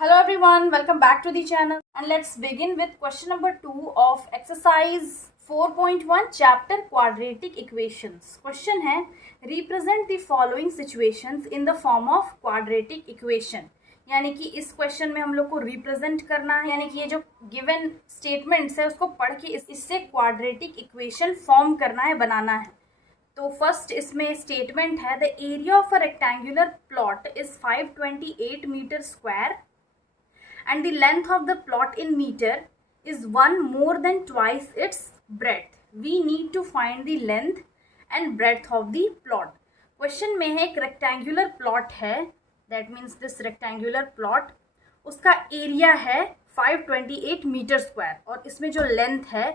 Hello everyone, welcome back to the channel and let's begin with question number 2 of exercise 4.1 chapter quadratic equations. Question है represent the following situations in the form of quadratic equation. यानी कि इस question में हम लोग को represent करना है, यानी कि ये जो गिवन स्टेटमेंट्स है उसको पढ़ के इससे क्वाड्रेटिक इक्वेशन फॉर्म करना है, बनाना है. तो फर्स्ट इसमें स्टेटमेंट है the area of a rectangular plot is 528 metre square and the length of the plot in meter is 1 more than twice its breadth. We need to find the length and breadth of the plot. Question में है एक rectangular plot है, that means this rectangular plot, उसका area है 528 metre square और इसमें जो length है,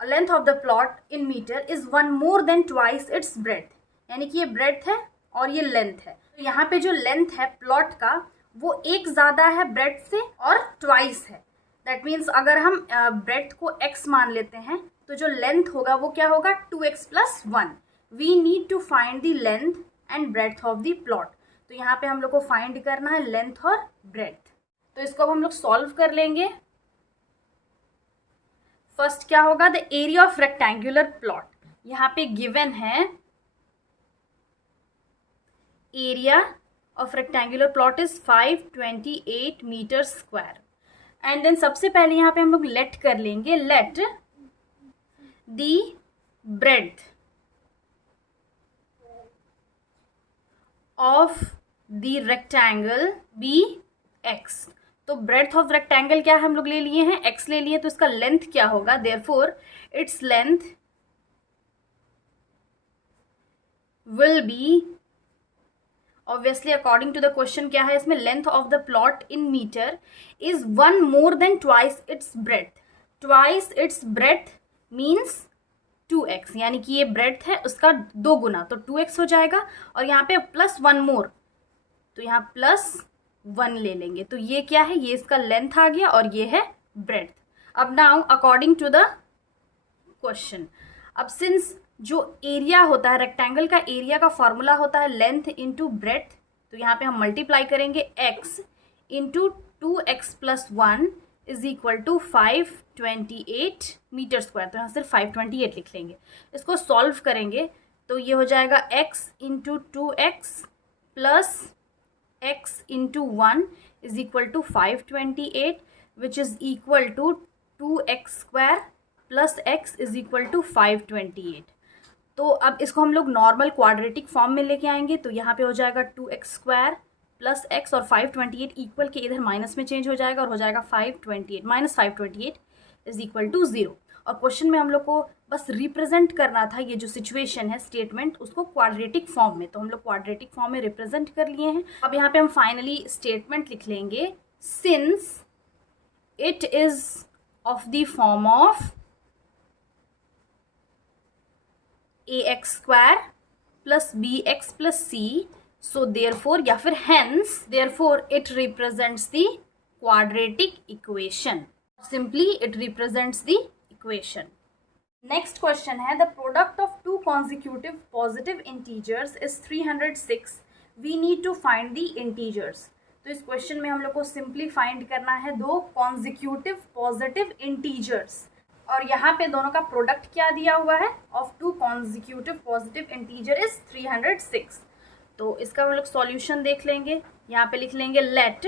length of the plot in metre is 1 more than twice its breadth. यानी कि ये breadth है और ये लेंथ है. तो यहाँ पे जो लेंथ है प्लॉट का वो एक ज़्यादा है ब्रेड्थ से और ट्वाइस है. दैट मीन्स अगर हम ब्रेड्थ को x मान लेते हैं तो जो लेंथ होगा वो क्या होगा 2x + 1. We need to find the length and breadth of the plot. तो यहाँ पे हम लोग को फाइंड करना है लेंथ और ब्रेड्थ. तो इसको अब हम लोग सॉल्व कर लेंगे. फर्स्ट क्या होगा the area of rectangular plot. यहाँ पे गिवन है area of rectangular plot is 528 metre square. And then सबसे पहले यहाँ पे हम लोग लेट कर लेंगे, let the breadth of the rectangle be x. तो ब्रेड्थ ऑफ रेक्टेंगल क्या हम लोग ले लिए हैं, एक्स ले लिए, तो इसका लेंथ क्या होगा, therefore its length will be obviously according to the question क्या है इसमें, length of the plot in metre is 1 more than twice its breadth. Twice its breadth means 2x, यानी कि ये ब्रेड्थ है उसका 2 गुना, तो 2x हो जाएगा. और यहाँ पे +1 मोर, तो यहाँ +1 ले लेंगे. तो ये क्या है, ये इसका लेंथ आ गया और ये है ब्रेड्थ. अब now according to the question, अब सिंस जो एरिया होता है रेक्टेंगल का, एरिया का फॉर्मूला होता है लेंथ इंटू ब्रेड्थ, तो यहाँ पे हम मल्टीप्लाई करेंगे x into 2x + 1 is equal to 528 metre square. तो यहाँ सिर्फ 528 लिख लेंगे. इसको सॉल्व करेंगे तो ये हो जाएगा x into 2x plus x into 1 is equal to 528 which is equal to 2x square plus x is equal to 528. तो अब इसको हम लोग नॉर्मल क्वाड्रेटिक फॉर्म में लेके आएंगे. तो यहाँ पे हो जाएगा 2x स्क्वायर प्लस x और 528 इक्वल के इधर माइनस में चेंज हो जाएगा और हो जाएगा 528 माइनस 528 इज इक्वल टू 0. और क्वेश्चन में हम लोग को बस रिप्रेजेंट करना था ये जो सिचुएशन है स्टेटमेंट, उसको क्वाड्रेटिक फॉर्म में. तो हम लोग क्वाड्रेटिक फॉर्म में रिप्रेजेंट कर लिए हैं. अब यहाँ पे हम फाइनली स्टेटमेंट लिख लेंगे, since it is of the form of ax square plus bx plus c, so therefore या फिर hence therefore it represents the quadratic equation. Simply it represents the equation. Next question है the product of two consecutive positive integers is 306. We need to find the integers. तो इस question में हम लोग को simply find करना है दो कॉन्जिक्यूटिव पॉजिटिव इंटीजर्स, और यहाँ पे दोनों का प्रोडक्ट क्या दिया हुआ है, of two consecutive positive integer is 306. तो इसका हम लोग सॉल्यूशन देख लेंगे. यहाँ पे लिख लेंगे let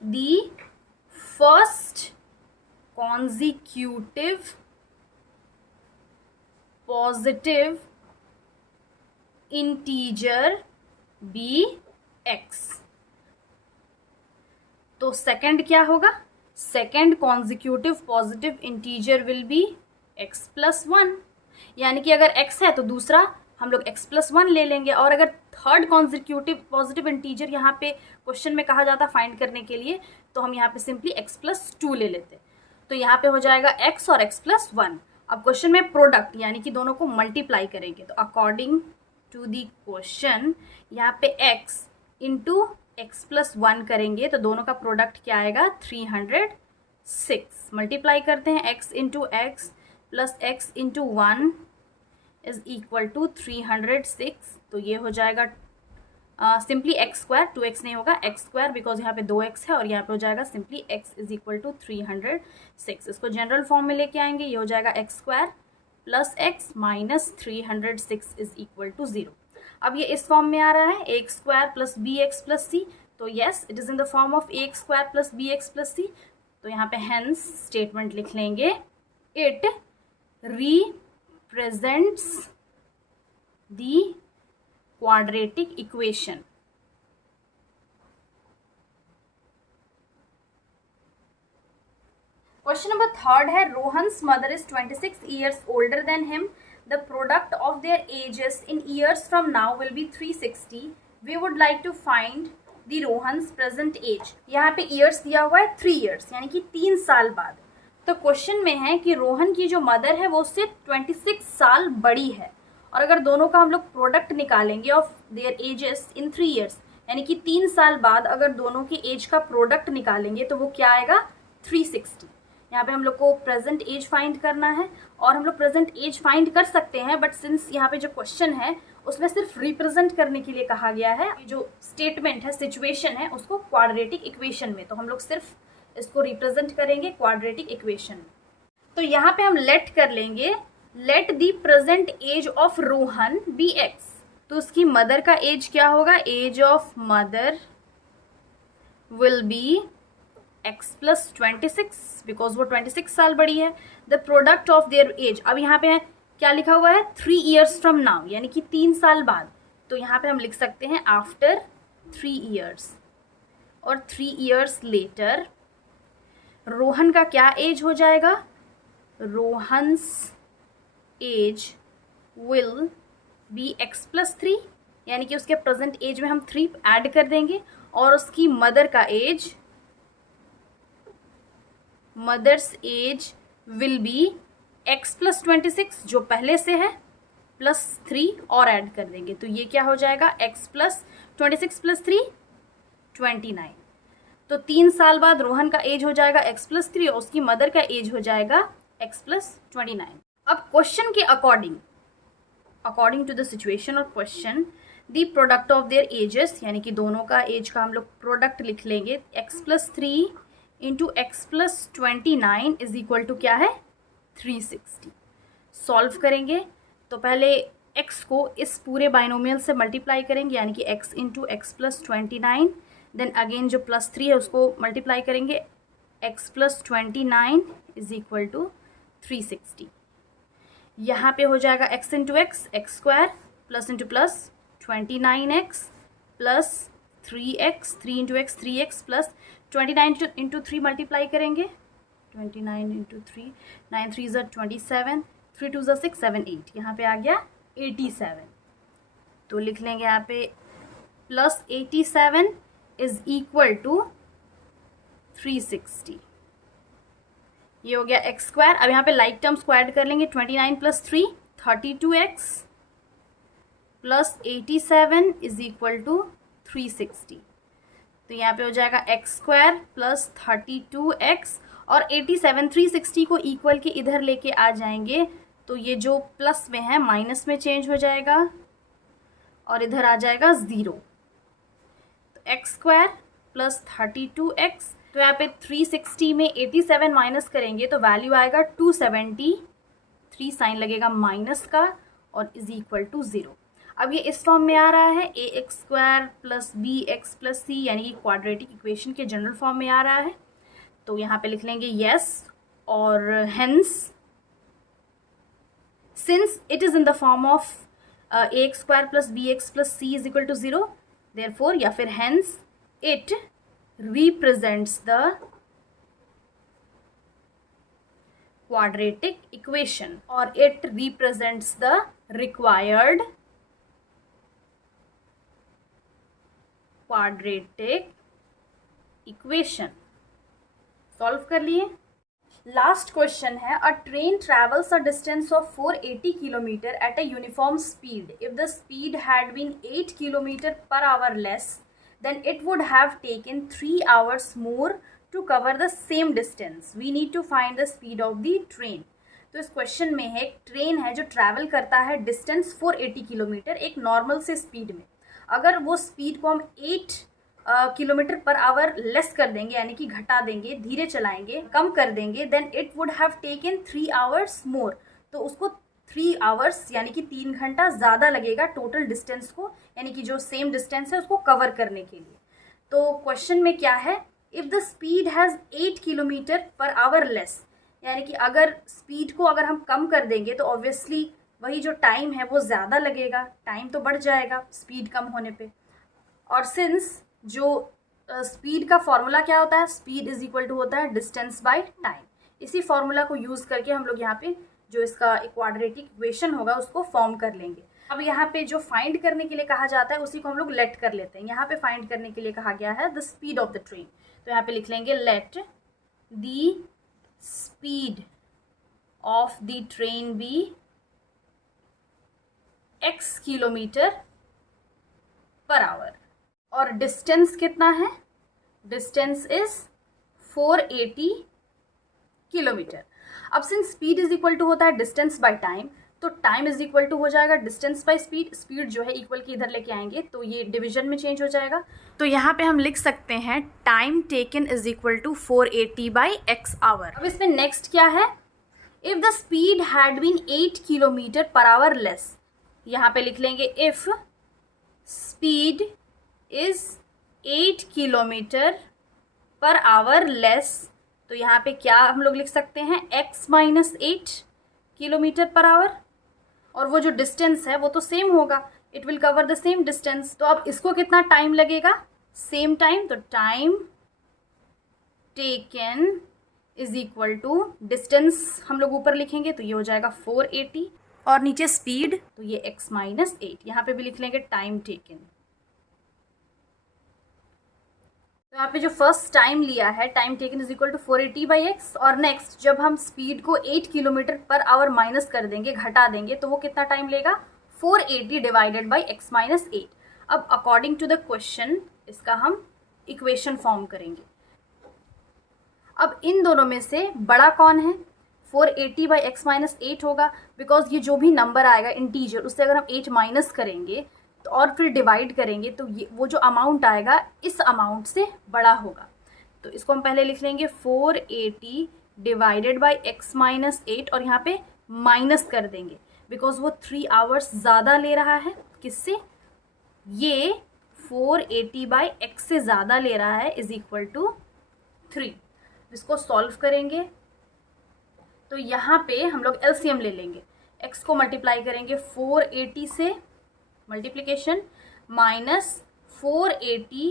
the first consecutive positive integer be x. तो सेकंड क्या होगा, second consecutive positive integer will be x + 1. यानी कि अगर x है तो दूसरा हम लोग x + 1 ले लेंगे. और अगर थर्ड कॉन्जिक्यूटिव पॉजिटिव इंटीजर यहाँ पे क्वेश्चन में कहा जाता फाइंड करने के लिए, तो हम यहाँ पे सिंपली x + 2 ले लेते. तो यहाँ पे हो जाएगा x और x + 1. अब क्वेश्चन में प्रोडक्ट यानी कि दोनों को मल्टीप्लाई करेंगे. तो अकॉर्डिंग टू द क्वेश्चन यहाँ पे x इंटू x + 1 करेंगे तो दोनों का प्रोडक्ट क्या आएगा 306. मल्टीप्लाई करते हैं x into x plus x into 1 is equal to 306. तो ये हो जाएगा सिंपली एक्स स्क्वायर, 2x नहीं होगा, एक्स स्क्वायर बिकॉज यहाँ पे 2x है और यहाँ पे हो जाएगा simply x is equal to 306। इसको जनरल फॉर्म में लेके आएंगे, ये हो जाएगा x square plus x minus 306 is equal to 0। अब ये इस फॉर्म में आ रहा है a x square plus b x plus c, तो yes it is in the form of a x square plus b x plus c. तो यहाँ पे हेंस स्टेटमेंट लिख लेंगे, it represents the quadratic equation। Question number 3 है, Rohan's mother is 26 years older than him, the product of their ages in years from now will be 360, we would like to find the Rohan's present age। यहाँ पे years दिया हुआ है 3 years यानी कि 3 साल बाद। तो क्वेश्चन में है कि रोहन की जो मदर है वो उससे 26 साल बड़ी है, और अगर दोनों का हम लोग प्रोडक्ट निकालेंगे of their edges in 3 years यानी कि 3 साल बाद अगर दोनों की एज का प्रोडक्ट निकालेंगे तो वो क्या आएगा 360। यहाँ पे हम लोग को प्रेजेंट एज फाइंड करना है, और हम लोग प्रेजेंट एज फाइंड कर सकते हैं, बट सिंस यहाँ पे जो क्वेश्चन है उसमें सिर्फ रिप्रेजेंट करने के लिए कहा गया है, जो स्टेटमेंट है सिचुएशन है उसको क्वाड्रेटिक इक्वेशन में, तो हम लोग सिर्फ इसको रिप्रेजेंट करेंगे क्वाड्रेटिक इक्वेशन। तो यहाँ पे हम लेट कर लेंगे, let the present age of Rohan be x. तो उसकी मदर का एज क्या होगा, age of mother will be x plus 26 because वो 26 साल बड़ी है। The product of their age, अब यहाँ पे क्या लिखा हुआ है 3 years फ्रॉम नाउ यानी कि 3 साल बाद, तो यहाँ पे हम लिख सकते हैं आफ्टर 3 years, और 3 years लेटर रोहन का क्या एज हो जाएगा, Rohan's age will be x plus 3 यानी कि उसके प्रेजेंट एज में हम 3 ऐड कर देंगे, और उसकी मदर का age, mother's age will be x plus 26 जो पहले से है प्लस 3 और ऐड कर देंगे, तो ये क्या हो जाएगा एक्स प्लस 26 प्लस 3 29। तो 3 साल बाद रोहन का एज हो जाएगा x प्लस 3 और उसकी मदर का एज हो जाएगा x प्लस 29। अब क्वेश्चन के अकॉर्डिंग टू द सिचुएशन और question, the product of there edges यानी कि दोनों का एज का हम लोग प्रोडक्ट लिख लेंगे, x plus 3 into x plus 29 is equal to क्या है 360। सॉल्व करेंगे तो पहले x को इस पूरे बाइनोमियल से मल्टीप्लाई करेंगे यानी कि x into x plus 29, then again जो प्लस 3 है उसको मल्टीप्लाई करेंगे, x plus 29 is equal to 360। यहाँ पे हो जाएगा x into x x square plus into plus 29x plus 3x, 3 into x 3x plus 29 into 3 multiply करेंगे, 29 इंटू 3, 9 3 ज़ा 27, 3 2 ज़ा 6 7 8, यहाँ पे आ गया 87। तो लिख लेंगे यहाँ पे प्लस 87 इज इक्वल टू 360। ये हो गया एक्स स्क्वायर। अब यहाँ पे लाइक टर्म्स को ऐड कर लेंगे, 29 plus 3 32x plus 87 is equal to 360। तो यहाँ पे हो जाएगा एक्स स्क्वायर प्लस 32x और 87 360 को इक्वल के इधर लेके आ जाएंगे, तो ये जो प्लस में है माइनस में चेंज हो जाएगा और इधर आ जाएगा 0। तो एक्स स्क्वायर प्लस 32x, तो यहाँ पे 360 में 87 माइनस करेंगे तो वैल्यू आएगा 273, साइन लगेगा माइनस का और इज इक्वल टू 0। अब ये इस फॉर्म में आ रहा है a x square plus b x plus c यानी कि क्वाड्रेटिक इक्वेशन के जनरल फॉर्म में आ रहा है। तो यहाँ पे लिख लेंगे यस, और hence since it is in the form of a x square plus b x plus c is equal to 0, therefore या फिर hence it represents the quadratic equation or it represents the required quadratic equation। Solve कर लिए। Last question है, a train travels a distance of 480 kilometre at a uniform speed. If the speed had been 8 kilometre per hour less, then it would have taken 3 hours more to cover the same distance. We need to find the speed of the train. तो इस question में है एक train है जो travel करता है distance 480 kilometre एक नॉर्मल से स्पीड में। अगर वो स्पीड को हम 8 किलोमीटर पर आवर लेस कर देंगे, यानी कि घटा देंगे, धीरे चलाएंगे, कम कर देंगे, then it would have taken 3 hours more. तो उसको 3 आवर्स यानी कि 3 घंटा ज़्यादा लगेगा टोटल डिस्टेंस को, यानी कि जो सेम डिस्टेंस है उसको कवर करने के लिए। तो क्वेश्चन में क्या है, if the speed has 8 kilometre per hour less, यानी कि अगर स्पीड को अगर हम कम कर देंगे तो ऑब्वियसली वही जो टाइम है वो ज़्यादा लगेगा, टाइम तो बढ़ जाएगा स्पीड कम होने पे। और सिंस जो स्पीड का फॉर्मूला क्या होता है, स्पीड इज इक्वल टू होता है डिस्टेंस बाय टाइम। इसी फॉर्मूला को यूज़ करके हम लोग यहाँ पे जो इसका क्वाड्रेटिक इक्वेशन होगा उसको फॉर्म कर लेंगे। अब यहाँ पे जो फाइंड करने के लिए कहा जाता है उसी को हम लोग लेट कर लेते हैं। यहाँ पे फाइंड करने के लिए कहा गया है the speed of the train, तो यहाँ पे लिख लेंगे let the speed of the train be x kilometre per hour. और डिस्टेंस कितना है, डिस्टेंस इज 480 किलोमीटर। अब since speed is equal to होता है डिस्टेंस बाय टाइम, तो टाइम इज इक्वल टू हो जाएगा डिस्टेंस बाय स्पीड। स्पीड जो है इक्वल के इधर लेके आएंगे तो ये डिवीजन में चेंज हो जाएगा। तो यहाँ पे हम लिख सकते हैं time taken is equal to 480 by x hour. अब इसमें नेक्स्ट क्या है, if the speed had been 8 kilometre per hour less, यहाँ पे लिख लेंगे if speed is 8 kilometre per hour less, तो यहाँ पे क्या हम लोग लिख सकते हैं x minus 8 kilometre per hour, और वो जो डिस्टेंस है वो तो सेम होगा, it will cover the same distance. तो अब इसको कितना टाइम लगेगा, सेम टाइम, तो time taken is equal to distance हम लोग ऊपर लिखेंगे तो ये हो जाएगा 480 और नीचे स्पीड तो ये x माइनस 8, यहाँ पे भी लिख लेंगे टाइम टेकन। तो यहाँ पे जो फर्स्ट टाइम लिया है time taken is equal to 480 by x, और नेक्स्ट जब हम स्पीड को 8 किलोमीटर पर आवर माइनस कर देंगे, घटा देंगे, तो वो कितना टाइम लेगा 480 डिवाइडेड बाई x माइनस 8। अब अकॉर्डिंग टू द क्वेश्चन इसका हम इक्वेशन फॉर्म करेंगे। अब इन दोनों में से बड़ा कौन है, 480 बाई x माइनस 8 होगा, बिकॉज ये जो भी नंबर आएगा इंटीजर उससे अगर हम 8 माइनस करेंगे तो और फिर डिवाइड करेंगे तो ये वो जो अमाउंट आएगा इस अमाउंट से बड़ा होगा। तो इसको हम पहले लिख लेंगे 480 डिवाइडेड बाई x माइनस 8 और यहाँ पे माइनस कर देंगे बिकॉज वो 3 आवर्स ज़्यादा ले रहा है। किससे, ये 480 बाई x से ज़्यादा ले रहा है इज इक्वल टू 3। इसको सॉल्व करेंगे तो यहाँ पे हम लोग एलसीएम ले लेंगे, x को मल्टीप्लाई करेंगे 480 से, multiplication minus 480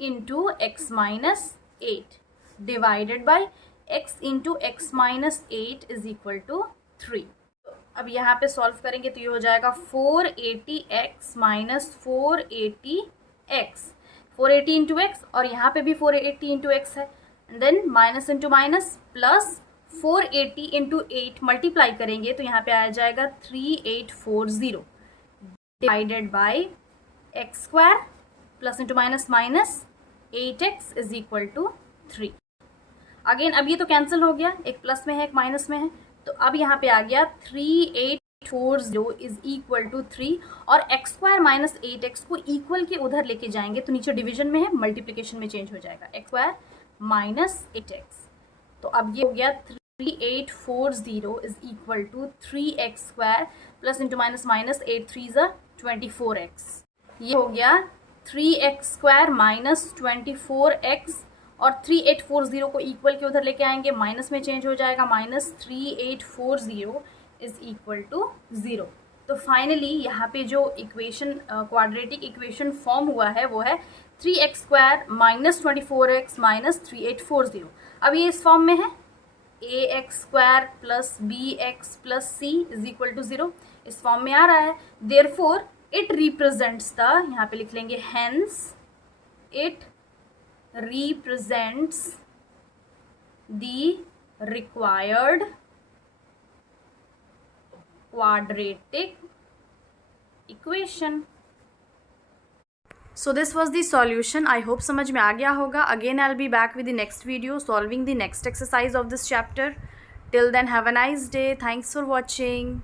into x minus 8 divided by x into x minus 8 is equal to 3। अब यहाँ पे सॉल्व करेंगे तो ये हो जाएगा 480x minus 480x, 480 into x और यहाँ पे भी 480 इंटू एक्स है, then minus into minus plus 480 into 8 multiply करेंगे तो यहाँ पे आ जाएगा 3840 divided by x square plus into minus minus 8x is equal to 3। Again अब ये तो कैंसिल हो गया, एक प्लस में है एक माइनस में है, तो अब यहाँ पे आ गया 3840 इज इक्वल टू 3 और एक्स स्क्वायर माइनस 8x को इक्वल के उधर लेके जाएंगे तो नीचे डिवीजन में है, मल्टीप्लिकेशन में चेंज हो जाएगा, एक्स स्क्वायर माइनस 8x। तो अब ये हो गया 3840 is equal to 3x square plus into minus minus 8 3 ज़ा 24x। ये हो गया 3x स्क्वायर माइनस 24x और 3840 को इक्वल के उधर लेके आएंगे, माइनस में चेंज हो जाएगा, माइनस 3840 इज इक्वल टू 0। तो फाइनली यहाँ पे जो इक्वेशन क्वाड्रेटिक इक्वेशन फॉर्म हुआ है वो है 3x square minus 24x minus 3840। अब ये इस फॉर्म में है ax square plus bx plus c is equal to 0, इस फॉर्म में आ रहा है। देयरफॉर इट रिप्रेजेंट्स द, यहाँ पे लिख लेंगे hence it represents the required quadratic equation. So this was the solution. I hope समझ में आ गया होगा. Again I'll be back with the next video solving the next exercise of this chapter. Till then have a nice day. Thanks for watching.